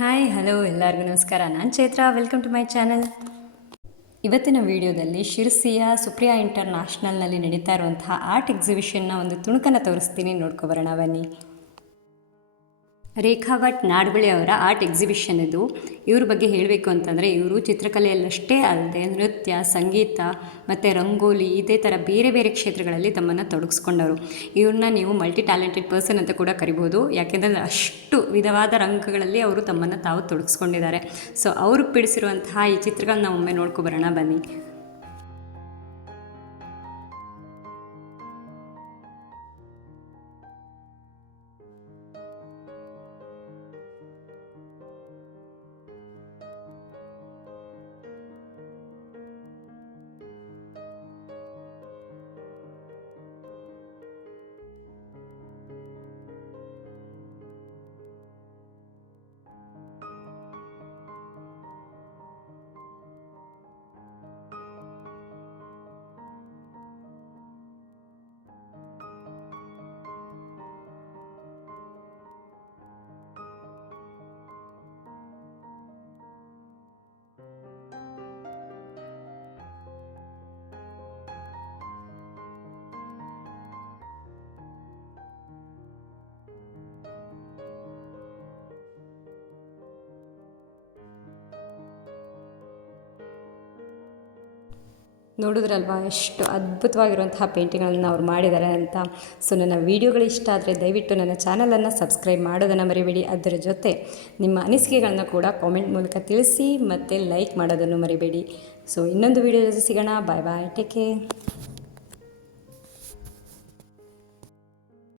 Hi hello ಎಲ್ಲರಿಗೂ ನಮಸ್ಕಾರ. ನಾನು Chaitra. Welcome to my channel. ಇವತ್ತಿನ ವಿಡಿಯೋದಲ್ಲಿ ಶಿರಸಿಯ ಸುಪ್ರಿಯಾ ಇಂಟರ್ನ್ಯಾಷನಲ್ನಲ್ಲಿ ನಡೀತಾ ಇರುವಂತಹ ಆರ್ಟ್ ಎಕ್ಸಿಬಿಷನ್ನ ಒಂದು ತುಣುಕನ್ನು ತೋರಿಸ್ತೀನಿ, ನೋಡ್ಕೊಬರೋಣ ಬನ್ನಿ. ರೇಖಾ ಭಟ್ ನಾಡ್ಗುಳಿ ಅವರ ಆರ್ಟ್ ಎಕ್ಸಿಬಿಷನ್ ಇದು. ಇವ್ರ ಬಗ್ಗೆ ಹೇಳಬೇಕು ಅಂತಂದರೆ, ಇವರು ಚಿತ್ರಕಲೆಯಲ್ಲಷ್ಟೇ ಅಲ್ಲದೆ ನೃತ್ಯ, ಸಂಗೀತ ಮತ್ತು ರಂಗೋಲಿ ಇದೇ ಥರ ಬೇರೆ ಬೇರೆ ಕ್ಷೇತ್ರಗಳಲ್ಲಿ ತಮ್ಮನ್ನು ತೊಡಗಿಸ್ಕೊಂಡವರು. ಇವ್ರನ್ನ ನೀವು ಮಲ್ಟಿ ಟ್ಯಾಲೆಂಟೆಡ್ ಪರ್ಸನ್ ಅಂತ ಕೂಡ ಕರಿಬೋದು, ಯಾಕೆಂದರೆ ಅಷ್ಟು ವಿಧವಾದ ರಂಗಗಳಲ್ಲಿ ಅವರು ತಮ್ಮನ್ನು ತಾವು ತೊಡಗಿಸ್ಕೊಂಡಿದ್ದಾರೆ. ಸೊ ಅವರು ಬಿಡಿಸಿರುವಂತಹ ಈ ಚಿತ್ರಗಳನ್ನ ಒಮ್ಮೆ ನೋಡ್ಕೊಬರೋಣ ಬನ್ನಿ. ನೋಡಿದ್ರಲ್ವಾ ಎಷ್ಟು ಅದ್ಭುತವಾಗಿರುವಂತಹ ಪೇಂಟಿಂಗ್ಗಳನ್ನು ಅವ್ರು ಮಾಡಿದ್ದಾರೆ ಅಂತ. ಸೊ ನನ್ನ ವೀಡಿಯೋಗಳು ಇಷ್ಟ ಆದರೆ ದಯವಿಟ್ಟು ನನ್ನ ಚಾನಲನ್ನು ಸಬ್ಸ್ಕ್ರೈಬ್ ಮಾಡೋದನ್ನು ಮರಿಬೇಡಿ. ಅದರ ಜೊತೆ ನಿಮ್ಮ ಅನಿಸಿಕೆಗಳನ್ನ ಕೂಡ ಕಾಮೆಂಟ್ ಮೂಲಕ ತಿಳಿಸಿ ಮತ್ತು ಲೈಕ್ ಮಾಡೋದನ್ನು ಮರಿಬೇಡಿ. ಸೊ ಇನ್ನೊಂದು ವೀಡಿಯೋ ಜೊತೆ ಸಿಗೋಣ. ಬಾಯ್ ಬಾಯ್, ಟೇಕ್ ಕೇರ್.